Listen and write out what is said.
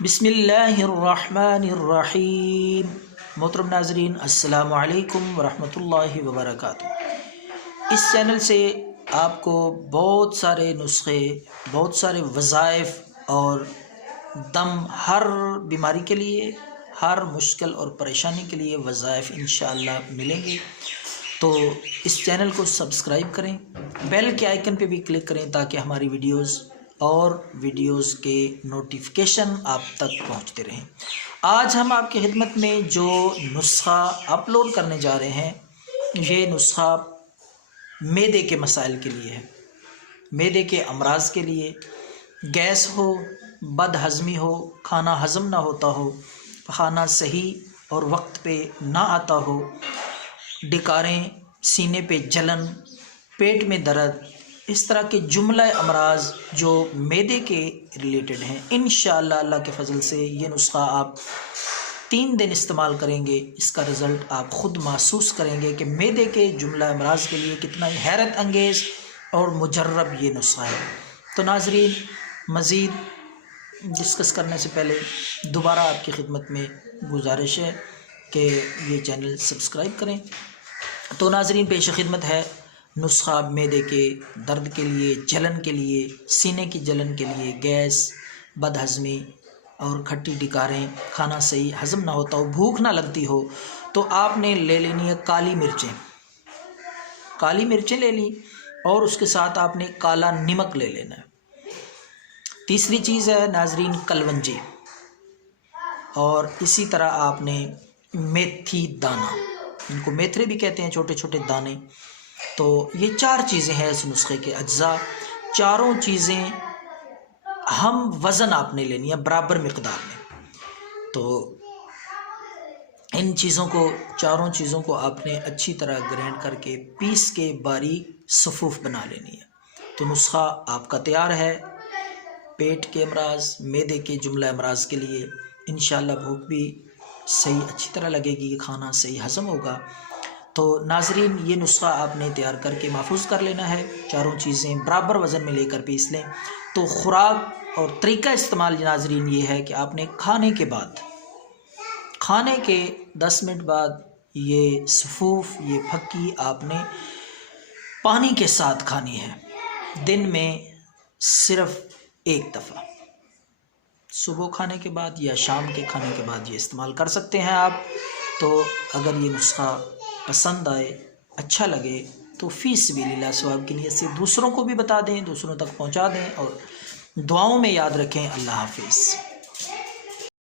بسم اللہ الرحمن الرحیم۔ محترم ناظرین، السلام علیکم ورحمۃ اللہ وبرکاتہ۔ اس چینل سے آپ کو بہت سارے نسخے، بہت سارے وظائف اور دم، ہر بیماری کے لیے، ہر مشکل اور پریشانی کے لیے وظائف انشاءاللہ ملیں گے۔ تو اس چینل کو سبسکرائب کریں، بیل کے آئیکن پہ بھی کلک کریں تاکہ ہماری ویڈیوز کے نوٹیفیکیشن آپ تک پہنچتے رہیں۔ آج ہم آپ کی خدمت میں جو نسخہ اپلوڈ کرنے جا رہے ہیں، یہ نسخہ معدے کے مسائل کے لیے ہے، معدے کے امراض کے لیے۔ گیس ہو، بد ہضمی ہو، کھانا ہضم نہ ہوتا ہو، کھانا صحیح اور وقت پہ نہ آتا ہو، ڈکاریں، سینے پہ جلن، پیٹ میں درد، اس طرح کے جملہ امراض جو معدے کے ریلیٹڈ ہیں، انشاءاللہ اللہ کے فضل سے یہ نسخہ آپ 3 دن استعمال کریں گے، اس کا رزلٹ آپ خود محسوس کریں گے کہ معدے کے جملہ امراض کے لیے کتنا ہی حیرت انگیز اور مجرب یہ نسخہ ہے۔ تو ناظرین، مزید ڈسکس کرنے سے پہلے دوبارہ آپ کی خدمت میں گزارش ہے کہ یہ چینل سبسکرائب کریں۔ تو ناظرین، پیش خدمت ہے نسخہ معدے کے درد کے لیے، جلن کے لیے، سینے کی جلن کے لیے، گیس، بد ہضمی اور کھٹی ڈکاریں، کھانا صحیح ہضم نہ ہوتا ہو، بھوک نہ لگتی ہو، تو آپ نے لے لینی ہے کالی مرچیں لے لیں، اور اس کے ساتھ آپ نے کالا نمک لے لینا ہے۔ تیسری چیز ہے ناظرین کلونجی، اور اسی طرح آپ نے میتھی دانہ، ان کو میتھرے بھی کہتے ہیں، چھوٹے چھوٹے دانے۔ تو یہ 4 چیزیں ہیں اس نسخے کے اجزاء۔ چاروں چیزیں ہم وزن آپ نے لینی ہے، برابر مقدار میں۔ تو ان چاروں چیزوں کو آپ نے اچھی طرح گرینڈ کر کے پیس کے باریک صفوف بنا لینی ہے۔ تو نسخہ آپ کا تیار ہے پیٹ کے امراض، معدے کے جملہ امراض کے لیے۔ انشاءاللہ بھوک بھی صحیح اچھی طرح لگے گی، کھانا صحیح ہضم ہوگا۔ تو ناظرین، یہ نسخہ آپ نے تیار کر کے محفوظ کر لینا ہے، چاروں چیزیں برابر وزن میں لے کر پیس لیں۔ تو خوراک اور طریقہ استعمال ناظرین یہ ہے کہ آپ نے کھانے کے 10 منٹ بعد یہ صفوف، یہ پھکی آپ نے پانی کے ساتھ کھانی ہے، دن میں صرف 1 دفعہ، صبح کھانے کے بعد یا شام کے کھانے کے بعد یہ استعمال کر سکتے ہیں آپ۔ تو اگر یہ نسخہ پسند آئے، اچھا لگے، تو فی سبیل اللہ ثواب کی نیت سے دوسروں کو بھی بتا دیں، دوسروں تک پہنچا دیں، اور دعاؤں میں یاد رکھیں۔ اللہ حافظ۔